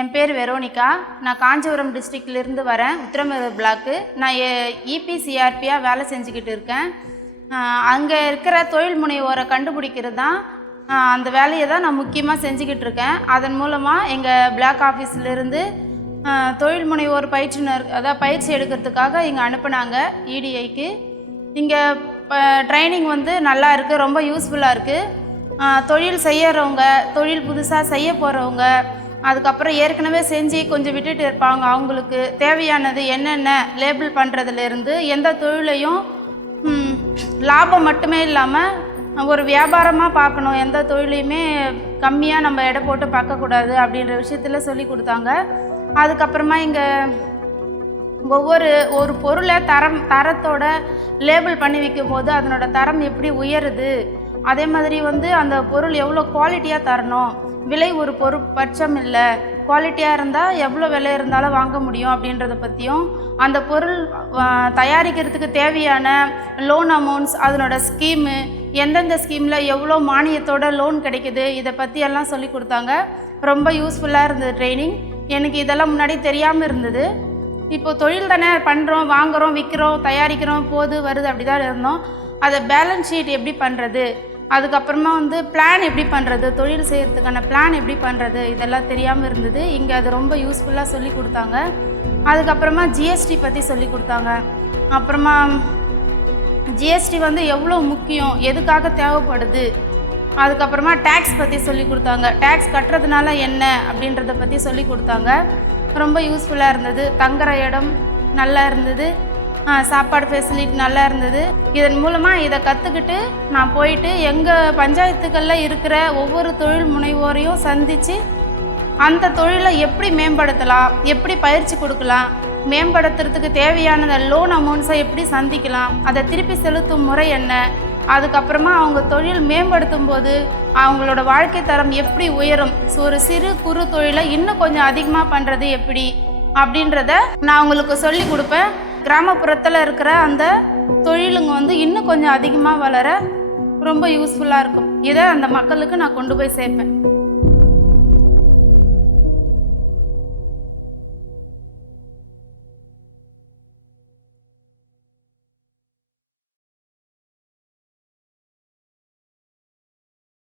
என் பேர் வெரோனிகா. நான் காஞ்சிபுரம் டிஸ்ட்ரிக்ட்லேருந்து வரேன், உத்திரமேரூர் பிளாக்கு. நான் இபிசிஆர்பியாக வேலை செஞ்சுக்கிட்டு இருக்கேன். அங்கே இருக்கிற தொழில் முனைவோரை கண்டுபிடிக்கிறது தான் அந்த வேலையை தான் நான் முக்கியமாக செஞ்சுக்கிட்டு இருக்கேன். அதன் மூலமாக எங்கள் பிளாக் ஆஃபீஸ்லேருந்து தொழில் முனைவோர் பயிற்றுனர், அதாவது பயிற்சி எடுக்கிறதுக்காக இங்கே அனுப்புனாங்க இடிஐக்கு. இங்கே ட்ரைனிங் வந்து நல்லா இருக்குது, ரொம்ப யூஸ்ஃபுல்லாக இருக்குது. தொழில் செய்யறவங்க, தொழில் புதுசாக செய்ய போகிறவங்க, அதுக்கப்புறம் ஏற்கனவே செஞ்சு கொஞ்சம் விட்டுட்டு இருப்பாங்க, அவங்களுக்கு தேவையானது என்னென்ன லேபிள் பண்ணுறதுலேருந்து எந்த தொழிலையும் லாபம் மட்டுமே இல்லாமல் ஒரு வியாபாரமாக பார்க்கணும், எந்த தொழிலையுமே கம்மியாக நம்ம எடை போட்டு பார்க்கக்கூடாது அப்படின்ற விஷயத்தில் சொல்லி கொடுத்தாங்க. அதுக்கப்புறமா இங்கே ஒரு பொருளை தரத்தோட லேபிள் பண்ணி வைக்கும் போது அதனோட தரம் எப்படி உயருது, அதே மாதிரி வந்து அந்த பொருள் எவ்வளோ குவாலிட்டியாக தரணும், விலை ஒரு பட்சம் இல்லை, குவாலிட்டியாக இருந்தால் எவ்வளோ விலை இருந்தாலும் வாங்க முடியும் அப்படின்றத பற்றியும், அந்த பொருள் தயாரிக்கிறதுக்கு தேவையான லோன் அமௌண்ட்ஸ், அதனோட ஸ்கீமு, எந்தெந்த ஸ்கீமில் எவ்வளோ மானியத்தோட லோன் கிடைக்குது, இதை பற்றியெல்லாம் சொல்லி கொடுத்தாங்க. ரொம்ப யூஸ்ஃபுல்லாக இருந்தது ட்ரைனிங். எனக்கு இதெல்லாம் முன்னாடி தெரியாமல் இருந்தது. இப்போது தொழில் தானே பண்ணுறோம், வாங்குகிறோம், விற்கிறோம், தயாரிக்கிறோம், போது வருது, அப்படி தான் இருந்தோம். அதை பேலன்ஸ் ஷீட் எப்படி பண்ணுறது, அதுக்கப்புறமா வந்து பிளான் எப்படி பண்ணுறது, தொழில் செய்கிறதுக்கான பிளான் எப்படி பண்ணுறது, இதெல்லாம் தெரியாமல் இருந்தது. இங்கே அது ரொம்ப யூஸ்ஃபுல்லாக சொல்லி கொடுத்தாங்க. அதுக்கப்புறமா ஜிஎஸ்டி பற்றி சொல்லி கொடுத்தாங்க. அப்புறமா ஜிஎஸ்டி வந்து எவ்வளோ முக்கியம், எதுக்காக தேவைப்படுது, அதுக்கப்புறமா டேக்ஸ் பற்றி சொல்லி கொடுத்தாங்க. டேக்ஸ் கட்டுறதுனால என்ன அப்படின்றத பற்றி சொல்லி கொடுத்தாங்க. ரொம்ப யூஸ்ஃபுல்லாக இருந்தது. தங்குற இடம் நல்லா இருந்தது, சாப்பாடு ஃபெசிலிட்டி நல்லா இருந்தது. இதன் மூலமாக இதை கற்றுக்கிட்டு நான் போயிட்டு எங்கள் பஞ்சாயத்துக்களில் இருக்கிற ஒவ்வொரு தொழில் முனைவோரையும் சந்தித்து அந்த தொழிலை எப்படி மேம்படுத்தலாம், எப்படி பயிற்சி கொடுக்கலாம், மேம்படுத்துறதுக்கு தேவையான லோன் அமௌண்ட்ஸை எப்படி சந்திக்கலாம், அதை திருப்பி செலுத்தும் முறை என்ன, அதுக்கப்புறமா அவங்க தொழில் மேம்படுத்தும் போது அவங்களோட வாழ்க்கை தரம் எப்படி உயரும், ஒரு சிறு குறு தொழிலை இன்னும் கொஞ்சம் அதிகமாக பண்ணுறது எப்படி அப்படின்றத நான் அவங்களுக்கு சொல்லி கொடுப்பேன். கிராமப்புறத்தில் இருக்கிற அந்த தொழிலுங்க வந்து இன்னும் கொஞ்சம் அதிகமாக வளர ரொம்ப யூஸ்ஃபுல்லாக இருக்கும். இதை அந்த மக்களுக்கு நான் கொண்டு போய் சேர்ப்பேன்.